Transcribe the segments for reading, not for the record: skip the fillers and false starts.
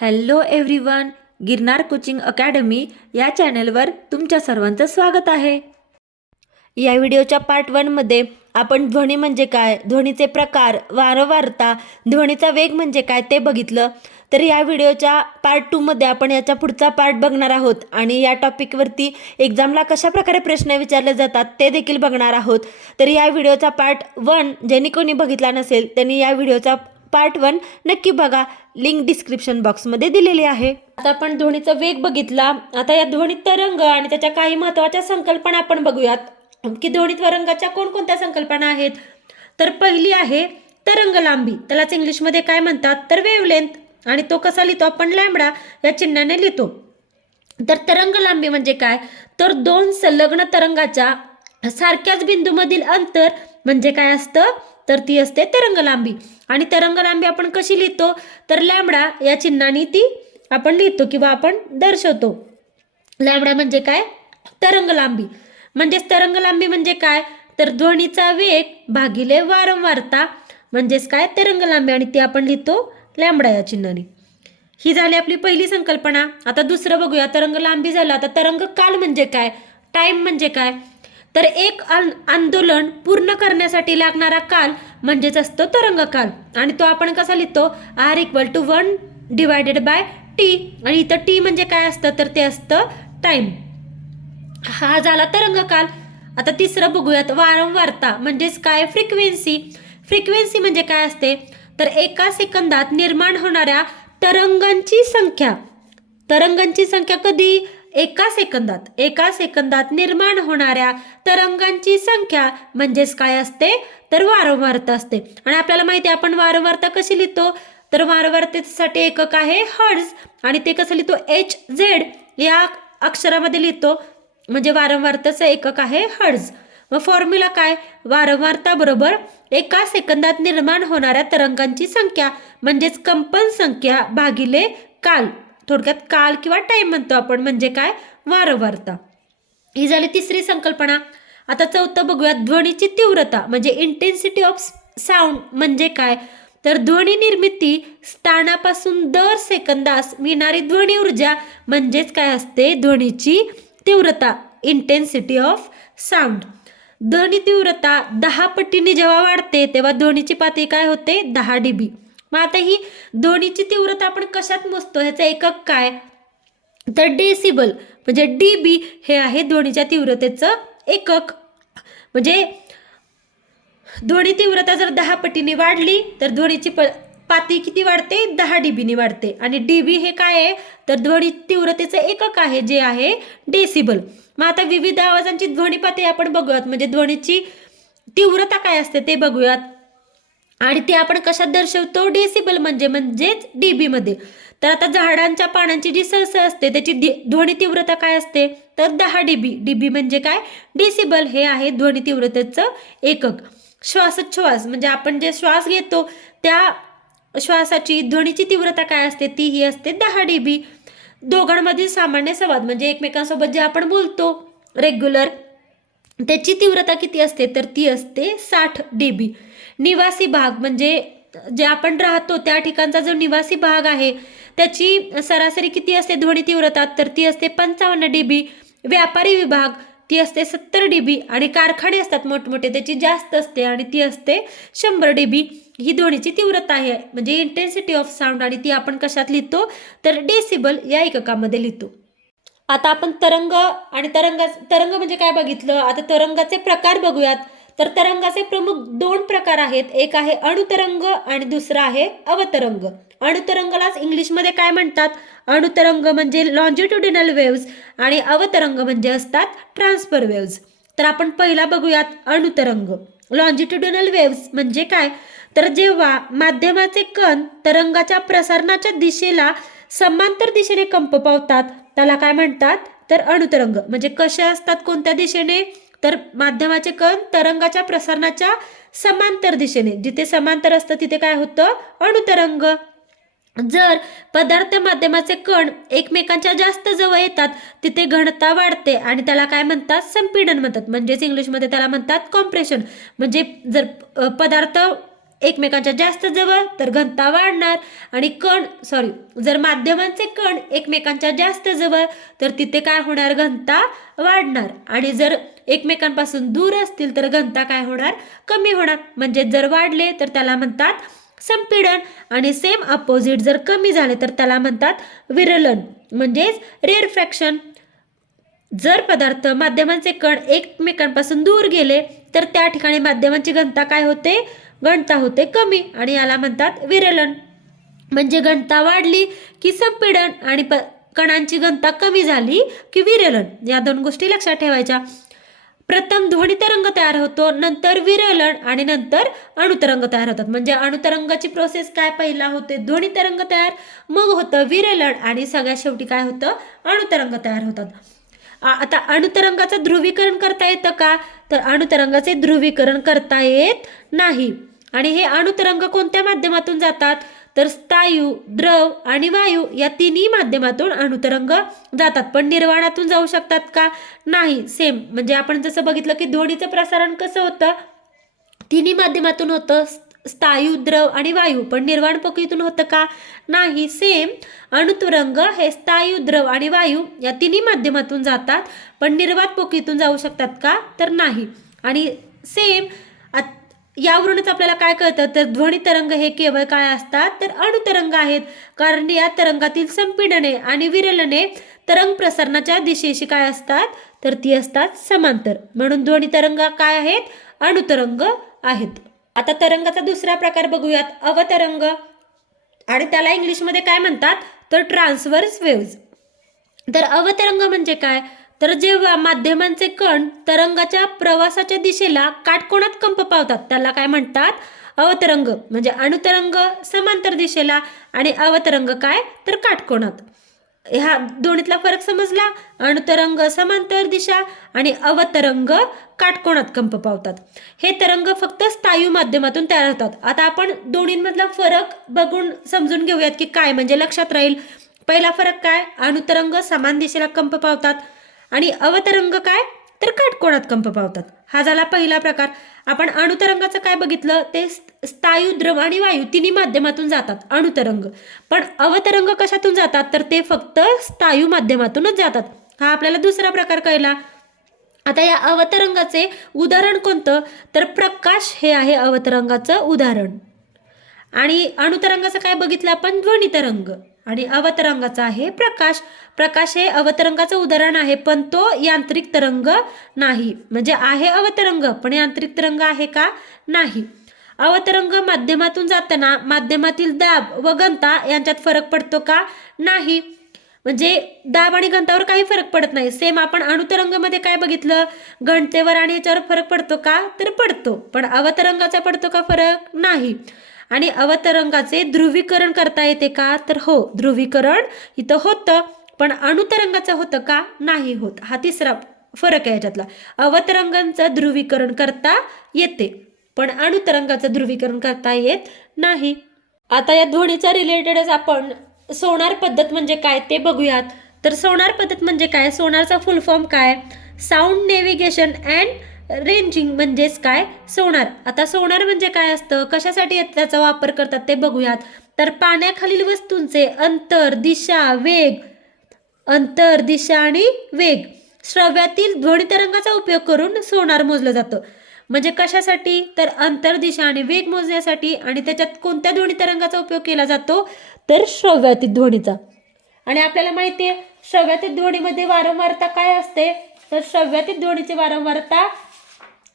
Hello everyone. Girnar coaching academy या चॅनलवर तुमच्या सर्वांचं स्वागत आहे. या व्हिडिओच्या पार्ट 1 मध्ये आपण ध्वनी म्हणजे काय, ध्वनीचे प्रकार, वारंवारता, ध्वनीचा वेग म्हणजे काय ते बघितलं. तर या व्हिडिओच्या पार्ट 2 मध्ये आपण याचा पुढचा पार्ट बघणार आहोत आणि या टॉपिकवरती एक्झामला कशा प्रकारे प्रश्न विचारले जातात ते देखील बघणार आहोत. तर या व्हिडिओचा पार्ट 1 ज्यांनी कोणी बघितला नसेल त्यांनी या व्हिडिओचा पार्ट 1 नक्की बघा. लिंक डिस्क्रिप्शन बॉक्समध्ये दिलेली आहे. आता आपण ध्वनीचा वेग बघितला. आता या ध्वनी तरंग आणि त्याच्या काही महत्त्वाच्या संकल्पना आपण बघूयात की ध्वनी तरंगाच्या कोणकोणत्या संकल्पना आहेत. तर पहिली आहे तरंग लांबी. त्यालाच इंग्लिशमध्ये काय म्हणतात तर वेव्हलेंथ. आणि तो कसा लिहितो आपण लॅम्बडा या चिन्हाने लिहितो. तर तरंग लांबी म्हणजे काय तर दोन संलग्न तरंगाच्या सारख्याच बिंदूमधील अंतर म्हणजे काय असतं तर ती असते तरंग लांबी. आणि तरंग लांबी आपण कशी लिहितो तर लॅम्बडा या चिन्हाने ती आपण लिहितो किंवा आपण दर्शवतो. लॅम्बडा म्हणजे काय तरंग लांबी. म्हणजेच तरंग लांबी म्हणजे काय तर ध्वनीचा वेग भागिले वारंवारता म्हणजेच काय तरंग लांबी आणि ती आपण लिहितो लॅम्बडा या चिन्हाने. ही झाली आपली पहिली संकल्पना. आता दुसरं बघूया. तरंग लांबी झाला. आता तरंग काल म्हणजे काय, टाइम म्हणजे काय तर एक आंदोलन पूर्ण करण्यासाठी लागणारा काल म्हणजेच असतो तरंग काल. आणि तो आपण कसा लिहितो R=1 डिवायडेड बाय टी. आणि इथं टी म्हणजे काय असतं तर ते असतं टाइम. हा झाला तरंग काल. आता तिसरं बघूयात वारंवारता म्हणजेच काय फ्रिक्वेन्सी. फ्रिक्वेन्सी म्हणजे काय असते तर एका सेकंदात निर्माण होणाऱ्या तरंगांची संख्या. तरंगांची संख्या कधी एका सेकंदात निर्माण होणाऱ्या तरंगांची संख्या म्हणजेच काय असते तर वारंवारता असते. आणि आपल्याला माहिती आहे आपण वारंवारता कशी लिहितो तर वारंवारतेसाठी एकक आहे हर्ट्झ. आणि ते कसं लिहितो HZ या अक्षरामध्ये लिहितो म्हणजे वारंवारतेचं एकक आहे हर्ट्झ. मग फॉर्म्युला काय वारंवारता बरोबर एका सेकंदात निर्माण होणाऱ्या तरंगांची संख्या म्हणजेच कंपन संख्या भागिले काल. थोडक्यात काल किंवा टाइम म्हणतो आपण म्हणजे काय वारंवारता. ही झाली तिसरी संकल्पना. आता चौथं बघूया. ध्वनीची तीव्रता म्हणजे इंटेन्सिटी ऑफ साऊंड म्हणजे काय तर ध्वनी निर्मिती स्थानापासून दर सेकंदास मिळणारी ध्वनी ऊर्जा म्हणजेच काय असते ध्वनीची तीव्रता इंटेन्सिटी ऑफ साऊंड. ध्वनी तीव्रता 10 पटीने जेव्हा वाढते तेव्हा ध्वनीची पातळी काय होते 10 dB. मग आता ही ध्वनीची तीव्रता आपण कशात मोजतो ह्याचं एकक काय तर डेसिबल म्हणजे डीबी हे आहे ध्वनीच्या तीव्रतेचं एकक. म्हणजे ध्वनी तीव्रता जर 10 पटीने वाढली तर ध्वनीची पातळी किती वाढते 10 dB वाढते. आणि डीबी हे काय आहे तर ध्वनी तीव्रतेचं एकक आहे जे आहे डेसिबल. मग आता विविध आवाजांची ध्वनी पातळी आपण बघूयात म्हणजे ध्वनीची तीव्रता काय असते ते बघूयात. आणि ते आपण कशात दर्शवतो डेसिबल म्हणजेच डीबी मध्ये. तर आता झाडांच्या पानांची जी सळसळ असते त्याची ध्वनी तीव्रता काय असते तर 10 dB. डीबी म्हणजे काय डेसिबल हे आहे ध्वनी तीव्रतेचं एकक. श्वासोच्छ्वास म्हणजे आपण जे श्वास घेतो त्या श्वासाची ध्वनीची तीव्रता काय असते ती ही असते 10 dB. दोघांमधील सामान्य संवाद म्हणजे एकमेकांसोबत जे आपण बोलतो रेग्युलर त्याची तीव्रता किती असते तर ती असते 60 dB. निवासी भाग म्हणजे जे आपण राहतो त्या ठिकाणचा जो निवासी भाग आहे त्याची सरासरी किती असते ध्वनी तीव्रता तर ती असते 55 dB. व्यापारी विभाग ती असते 70 dB. आणि कारखाने असतात मोठमोठे त्याची जास्त असते आणि ती असते 100 dB. ही ध्वनीची तीव्रता आहे म्हणजे इंटेन्सिटी ऑफ साऊंड. आणि ती आपण कशात लिहितो तर डेसिबल या एककामध्ये लिहितो. आता आपण तरंग आणि तरंग म्हणजे काय बघितलं. आता तरंगाचे प्रकार बघूयात. तर तरंगाचे प्रमुख 2 प्रकार आहेत. एक आहे अणुतरंग आणि दुसरा आहे अवतरंग. अणुतरंगालाच इंग्लिशमध्ये काय म्हणतात अणुतरंग म्हणजे लॉन्जिट्युडिनल वेव्स आणि अवतरंग म्हणजे असतात ट्रान्सफर वेव्स. तर आपण पहिला बघूयात अणुतरंग. लॉन्जिट्युडिनल वेव्स म्हणजे काय तर जेव्हा माध्यमाचे कण तरंगाच्या प्रसारणाच्या दिशेला समांतर दिशेने कंप पावतात त्याला काय म्हणतात तर अणुतरंग. म्हणजे कशा असतात कोणत्या दिशेने तर माध्यमाचे कण तरंगाच्या प्रसारणाच्या समांतर दिशेने. जिथे समांतर असतं तिथे काय होतं अणुतरंग. जर पदार्थ माध्यमाचे कण एकमेकांच्या जास्त जवळ येतात तिथे घनता वाढते आणि त्याला काय म्हणतात संपीडन म्हणतात. म्हणजेच इंग्लिशमध्ये त्याला म्हणतात कॉम्प्रेशन. म्हणजे जर पदार्थ एकमेकांच्या जास्त जवळ तर घनता वाढणार, आणि जर माध्यमांचे कण एकमेकांच्या जास्त जवळ तर तिथे काय होणार, घनता वाढणार, आणि जर एकमेकांपासून दूर असतील तर घनता काय होणार, कमी होणार. म्हणजे जर वाढले तर त्याला म्हणतात संपीडन, आणि सेम अपोजिट जर कमी झाले तर त्याला म्हणतात विरलन म्हणजेच रेअरफॅक्शन. जर पदार्थ माध्यमांचे कण एकमेकांपासून दूर गेले तर त्या ठिकाणी माध्यमांची घनता काय होते, घनता होते कमी, आणि याला म्हणतात विरलन. म्हणजे घनता वाढली की संपीडन, आणि कणांची घनता कमी झाली की विरलन. या दोन गोष्टी लक्षात ठेवायच्या. प्रथम ध्वनी तरंग तयार होतो, नंतर विरलन, आणि नंतर अणुतरंग तयार होतात. म्हणजे अणुतरंगाची प्रोसेस काय, पहिला होते ध्वनी तरंग तयार, मग होतं विरलन, आणि सगळ्यात शेवटी काय होतं, अणुतरंग तयार होतात. आता अणुतरंगाचं ध्रुवीकरण करता येतं का, तर अणुतरंगाचे ध्रुवीकरण करता येत नाही. आणि हे अणुतरंग कोणत्या माध्यमातून जातात, तर स्थायू, द्रव आणि वायू या तिन्ही माध्यमातून अणुतरंग जातात. पण निर्वाणातून जाऊ शकतात का, नाही. सेम म्हणजे आपण जसं बघितलं की ध्वनीचं प्रसारण कसं होतं, तिन्ही माध्यमातून होतं, स्थायू, द्रव आणि वायू. पण निर्वाण पोकळीतून होतं का, नाही. सेम अणुतरंग हे स्थायू, द्रव आणि वायू या तिन्ही माध्यमातून जातात, पण निर्वात पोकळीतून जाऊ शकतात का, तर नाही. आणि सेम यावरूनच आपल्याला काय कळतं, तर ध्वनी तरंग हे केवळ काय असतात, तर अणुतरंग आहेत. कारण या तरंगातील संपीडने आणि विरलने तरंग प्रसारणाच्या दिशेशी काय असतात, तर ती असतात समांतर. म्हणून ध्वनी तरंग काय आहेत, अणुतरंग आहेत. आता तरंगाचा दुसरा प्रकार बघूयात, अवतरंग, आणि त्याला इंग्लिशमध्ये काय म्हणतात, तर ट्रान्सव्हर्स वेव्ज. तर अवतरंग म्हणजे काय, तर जेव्हा माध्यमांचे कण तरंगाच्या प्रवासाच्या दिशेला काटकोनात कंप पावतात त्याला काय म्हणतात, अवतरंग. म्हणजे अणुतरंग समांतर दिशेला आणि अवतरंग काय, तर काटकोनात. ह्या दोन्हीतला फरक समजला. अणुतरंग समांतर दिशा आणि अवतरंग काटकोनात कंप पावतात. हे तरंग फक्त स्थायू माध्यमातून तयार होतात. आता आपण दोन्हींमधला फरक बघून समजून घेऊयात की काय, म्हणजे लक्षात राहील. पहिला फरक काय, अणुतरंग समान दिशेला कंप पावतात आणि अवतरंग काय, तर काटकोनात कंप पावतात. हा झाला पहिला प्रकार. आपण अणुतरंगाचं काय बघितलं, ते स्थायू, द्रव आणि वायू तिन्ही माध्यमातून जातात अणुतरंग. पण अवतरंग कशातून जातात, तर ते फक्त स्थायू माध्यमातूनच जातात. हा आपल्याला दुसरा प्रकार कळला. आता या अवतरंगाचे उदाहरण कोणतं, तर प्रकाश हे आहे अवतरंगाचं उदाहरण. आणि अणुतरंगाचं काय बघितलं आपण, ध्वनी तरंग, आणि अवतरंगाचा आहे प्रकाश. प्रकाश हे अवतरंगाचं उदाहरण आहे, पण तो यांत्रिक तरंग नाही. म्हणजे आहे अवतरंग पण यांत्रिक तरंग आहे का, नाही. अवतरंग माध्यमातून जाताना माध्यमातील दाब व घनता यांच्यात फरक पडतो का, नाही. म्हणजे दाब आणि घनतावर काही फरक पडत नाही. सेम आपण अणुतरंगामध्ये काय बघितलं, घनतेवर आणि याच्यावर फरक पडतो का, तर पडतो. पण अवतरंगाचा पडतो का फरक, नाही. आणि अवतरंगाचे ध्रुवीकरण करता येते का, तर हो, ध्रुवीकरण इथं होतं, पण अणुतरंगाचं होतं का, नाही होत. हा तिसरा फरक आहे याच्यातला. अवतरंगांचं ध्रुवीकरण करता येते पण अणुतरंगाचं ध्रुवीकरण करता येत नाही. आता या ध्वनीच्या रिलेटेडच आपण सोनार पद्धत म्हणजे काय ते बघूयात. तर सोनार पद्धत म्हणजे काय, सोनारचा फुल फॉर्म काय, साऊंड नेव्हिगेशन अँड रेंजिंग म्हणजेच काय, सोनार. आता सोनार म्हणजे काय असतं, कशासाठी त्याचा वापर करतात ते बघूयात. तर पाण्याखालील वस्तूंचे अंतर, दिशा आणि वेग श्रव्यातील ध्वनी तरंगाचा उपयोग करून सोनार मोजलं जातं. म्हणजे कशासाठी, तर अंतर, दिशा आणि वेग मोजण्यासाठी. आणि त्याच्यात कोणत्या ध्वनी तरंगाचा उपयोग केला जातो, तर श्रव्यातीत ध्वनीचा. आणि आपल्याला माहिती आहे श्रव्यातीत ध्वनीमध्ये वारंवारता काय असते, तर श्रव्यातीत ध्वनीची वारंवारता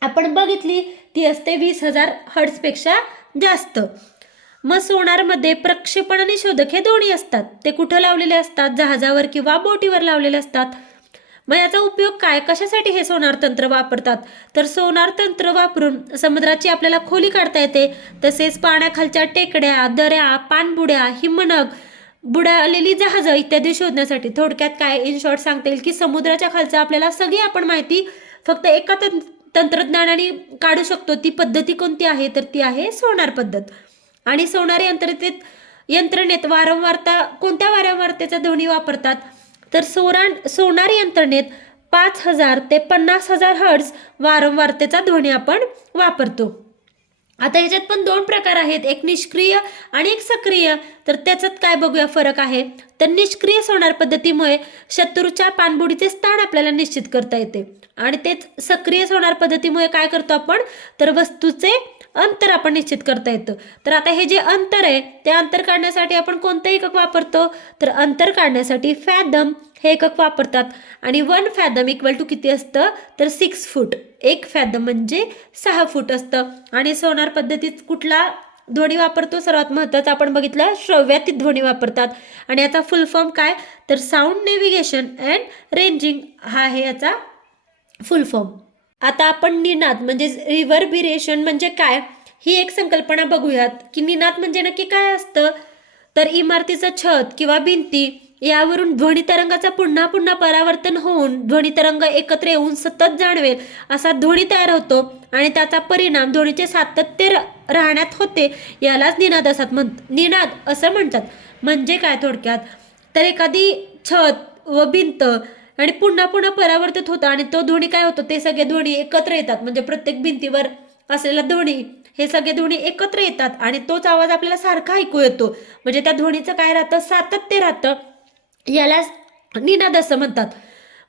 आपण बघितली ती असते 20,000 हर्ट्झपेक्षा जास्त. मग सोनारमध्ये प्रक्षेपण आणि शोधक हे दोन्ही असतात. ते कुठं लावलेले असतात, जहाजावर किंवा बोटीवर लावलेले असतात. मग याचा उपयोग काय, कशासाठी हे सोनार तंत्र वापरतात, तर सोनार तंत्र वापरून समुद्राची आपल्याला खोली काढता येते. तसेच पाण्याखालच्या टेकड्या, दऱ्या, पाणबुड्या, हिमनग, बुडालेली जहाजं इत्यादी शोधण्यासाठी. थोडक्यात काय, इन शॉर्ट सांगता येईल की समुद्राच्या खालचं आपल्याला सगळी आपण माहिती फक्त एका तंत्रज्ञानाने काढू शकतो. ती पद्धती कोणती आहे, तर ती आहे सोनार पद्धत. आणि सोनार यंत्रणेत वारंवारता, कोणत्या वारंवारतेचा ध्वनी वापरतात, तर सोनार यंत्रणेत 5,000 ते 50,000 हर्ट्झ वारंवारतेचा ध्वनी आपण वापरतो. आता ह्याच्यात पण दोन प्रकार आहेत, एक निष्क्रिय आणि एक सक्रिय. तर त्याच्यात काय बघूया फरक आहे. तर निष्क्रिय सोनार पद्धतीमुळे शत्रूच्या पाणबुडीचे स्थान आपल्याला निश्चित करता येते आणि तेच सक्रिय सोनार पद्धतीमुळे काय करतो आपण, तर वस्तूचे अंतर आपण निश्चित करता येतं. तर आता हे जे अंतर आहे ते अंतर काढण्यासाठी आपण कोणतं एकक वापरतो, तर अंतर काढण्यासाठी फॅदम हे एकक वापरतात. आणि 1 फॅदम इक्वल टू किती असतं, तर 6 फूट. 1 फॅदम म्हणजे 6 फूट असतं. आणि सोनार पद्धतीत कुठला ध्वनी वापरतो, सर्वात महत्त्वाचं आपण बघितलं श्रव्यातीत ध्वनी वापरतात. आणि याचा फुल फॉर्म काय, तर साऊंड नेव्हिगेशन अँड रेंजिंग हा आहे याचा फुल फॉर्म. आता आपण निनाद म्हणजे रिव्हर्बिरेशन म्हणजे काय ही एक संकल्पना बघूयात, की निनाद म्हणजे नक्की काय असतं. तर इमारतीचं छत किंवा भिंती यावरून ध्वनी तरंगाचा पुन्हा पुन्हा परावर्तन होऊन ध्वनी तरंग एकत्र येऊन सतत जाणवेल असा ध्वनी तयार होतो आणि त्याचा परिणाम ध्वनीचे सातत्य राहण्यात होते, यालाच निनाद असं म्हणतात. म्हणजे काय थोडक्यात, तर एखादी छत व भिंत आणि पुन्हा पुन्हा परावर्तित होतं आणि तो ध्वनी काय होतो, ते सगळे ध्वनी एकत्र येतात. म्हणजे प्रत्येक भिंतीवर असलेला ध्वनी हे सगळे ध्वनी एकत्र येतात आणि तोच आवाज आपल्याला सारखा ऐकू येतो. म्हणजे त्या ध्वनीचं काय राहतं, सातत्य राहतं. याला निनाद असं म्हणतात.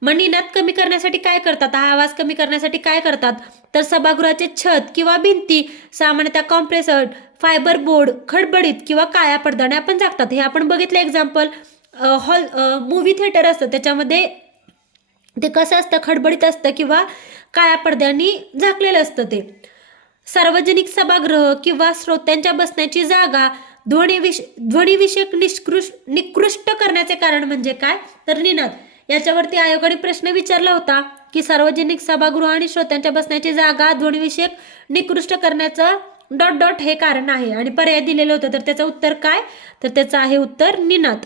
मग निनाद कमी करण्यासाठी काय करतात, हा आवाज कमी करण्यासाठी काय करतात, तर सभागृहाचे छत किंवा भिंती सामान्यतः कॉम्प्रेसर फायबर बोर्ड खडबडीत किंवा काळ्या पडद्याने आपण झाकतात. हे आपण बघितलं एक्झाम्पल, हॉल मूवी थिएटर असतं त्याच्यामध्ये ते कसं असतं, खडबडीत असतं किंवा काळ्या पडद्यांनी झाकलेलं असतं. ते सार्वजनिक सभागृह किंवा श्रोत्यांच्या बसण्याची जागा ध्वनीविषयक निकृष्ट करण्याचे कारण म्हणजे काय, तर निनाद. याच्यावरती आयोगाने प्रश्न विचारला होता की सार्वजनिक सभागृह आणि श्रोत्यांच्या बसण्याची जागा ध्वनीविषयक निकृष्ट करण्याचं ... हे कारण आहे आणि पर्याय दिलेलं होतं. तर त्याचं उत्तर काय, तर त्याचं आहे उत्तर निनाद.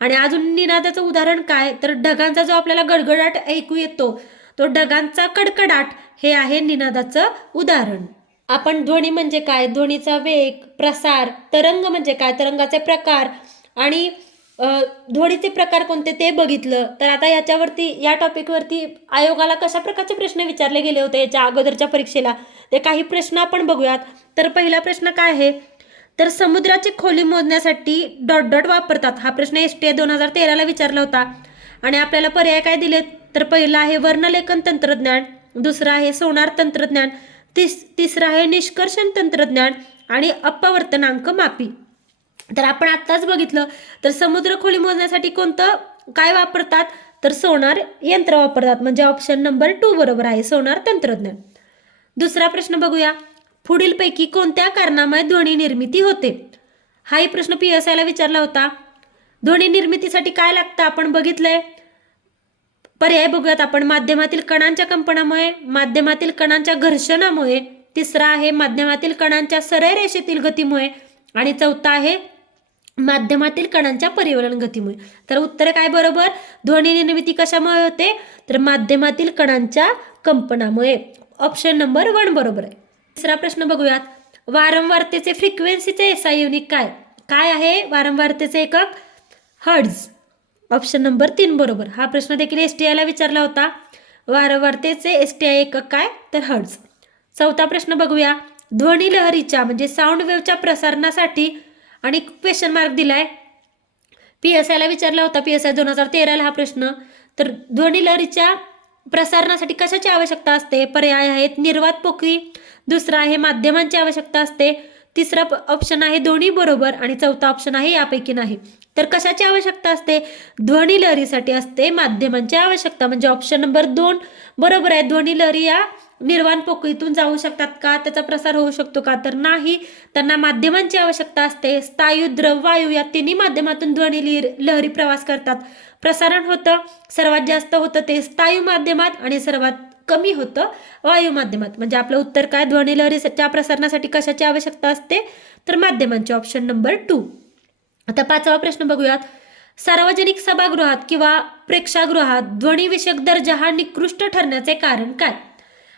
आणि अजून निनादाचं उदाहरण काय, तर ढगांचा जो आपल्याला गडगडाट ऐकू येतो तो ढगांचा कडकडाट हे आहे निनादाचं उदाहरण. आपण ध्वनी म्हणजे काय, ध्वनीचा वेग, प्रसार, तरंग म्हणजे काय, तरंगाचे प्रकार आणि ध्वनीचे प्रकार कोणते ते बघितलं. तर आता या टॉपिकवरती आयोगाला कशा प्रकारचे प्रश्न विचारले गेले होते याच्या अगोदरच्या परीक्षेला, ते काही प्रश्न आपण बघूयात. तर पहिला प्रश्न काय आहे, तर समुद्राची खोली मोजण्यासाठी ... वापरतात. हा प्रश्न STA 2013ला विचारला होता. आणि आपल्याला पर्याय काय दिलेत, तर पहिला आहे वर्णलेखन तंत्रज्ञान, दुसरा आहे सोनार तंत्रज्ञान, तिसरा आहे निष्कर्षण तंत्रज्ञान आणि अपवर्तनांक मापी. तर आपण आत्ताच बघितलं, तर समुद्र खोली मोजण्यासाठी कोणतं काय वापरतात, तर सोनार यंत्र वापरतात. म्हणजे ऑप्शन नंबर 2 बरोबर आहे, सोनार तंत्रज्ञान. दुसरा प्रश्न बघूया, पुढीलपैकी कोणत्या कारणामुळे ध्वनी निर्मिती होते. हाही प्रश्न PSI ला विचारला होता. ध्वनी निर्मितीसाठी काय लागतं आपण बघितलंय. पर्याय बघूयात आपण, माध्यमातील कणांच्या कंपनामुळे, माध्यमातील कणांच्या घर्षणामुळे, तिसरा आहे माध्यमातील कणांच्या सरळ रेषेतील गतीमुळे आणि चौथा आहे माध्यमातील कणांच्या परिवलन गतीमुळे. तर उत्तर काय बरोबर, ध्वनी निर्मिती कशामुळे होते, तर माध्यमातील कणांच्या कंपनामुळे. ऑप्शन नंबर 1 बरोबर आहे. तिसरा प्रश्न बघूयात, वारंवारतेचे फ्रिक्वेन्सीचे SI युनिट काय, काय आहे वारंवारतेचे एकक, हर्ट्झ. ऑप्शन नंबर 3 बरोबर. हा प्रश्न देखील STI ला विचारला होता. वारंवारतेचे STI एकक काय, तर हर्ट्झ. चौथा प्रश्न बघूया, ध्वनी लहरीच्या म्हणजे साऊंड वेव्हच्या प्रसारणासाठी आणि क्वेश्चन मार्क दिलाय, PSI ला विचारला होता, PSI 2013ला हा प्रश्न. तर ध्वनी लहरीच्या प्रसारणासाठी कशाची आवश्यकता असते, पर्याय आहेत निर्वात पोकळी, दुसरा आहे माध्यमांची आवश्यकता असते, तिसरा ऑप्शन आहे दोन्ही बरोबर आणि चौथा ऑप्शन आहे यापैकी नाही. तर कशाची आवश्यकता असते, ध्वनी लहरीसाठी असते माध्यमांची आवश्यकता. म्हणजे ऑप्शन नंबर 2 बरोबर आहे. ध्वनी लहरी या निर्वाण पोकळीतून जाऊ शकतात का, त्याचा प्रसार होऊ शकतो का, तर नाही, त्यांना माध्यमांची आवश्यकता असते. स्थायू, द्रव, वायू या तिन्ही माध्यमातून ध्वनी लहरी प्रवास करतात. प्रसारण होतं सर्वात जास्त होतं ते स्थायू माध्यमात आणि सर्वात कमी होतं वायू माध्यमात. म्हणजे आपलं उत्तर काय, ध्वनी लहरीच्या प्रसारणासाठी कशाची आवश्यकता असते, तर माध्यमांची. Option number 2. आता पाचवा प्रश्न बघूयात, सार्वजनिक सभागृहात किंवा प्रेक्षागृहात ध्वनीविषयक दर्जा हा निकृष्ट ठरण्याचे कारण काय.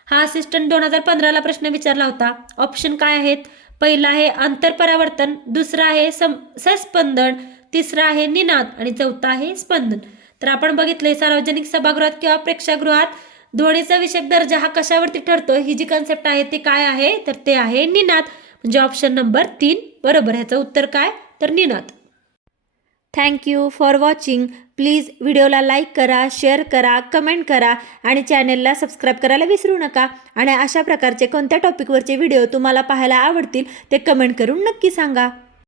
हा असिस्टंट 2015ला प्रश्न विचारला होता. ऑप्शन काय आहेत, पहिला आहे आंतरपरावर्तन, दुसरा आहे सस्पंदन, तिसरा आहे निनाद आणि चौथा आहे स्पंदन. तर आपण बघितले सार्वजनिक सभागृहात किंवा प्रेक्षागृहात ध्वनीचा विषयक दर्जा हा कशावरती ठरतो, ही जी कन्सेप्ट आहे ते काय आहे, तर ते आहे निनाद. म्हणजे ऑप्शन नंबर 3 बरोबर. ह्याचं उत्तर काय, तर Ninad. Thank you for watching. Please व्हिडिओला लाईक करा, शेअर करा, कमेंट करा आणि चॅनलला सबस्क्राईब करायला विसरू नका. आणि अशा प्रकारचे कोणत्या टॉपिकवरचे व्हिडिओ तुम्हाला पाहायला आवडतील ते कमेंट करून नक्की सांगा.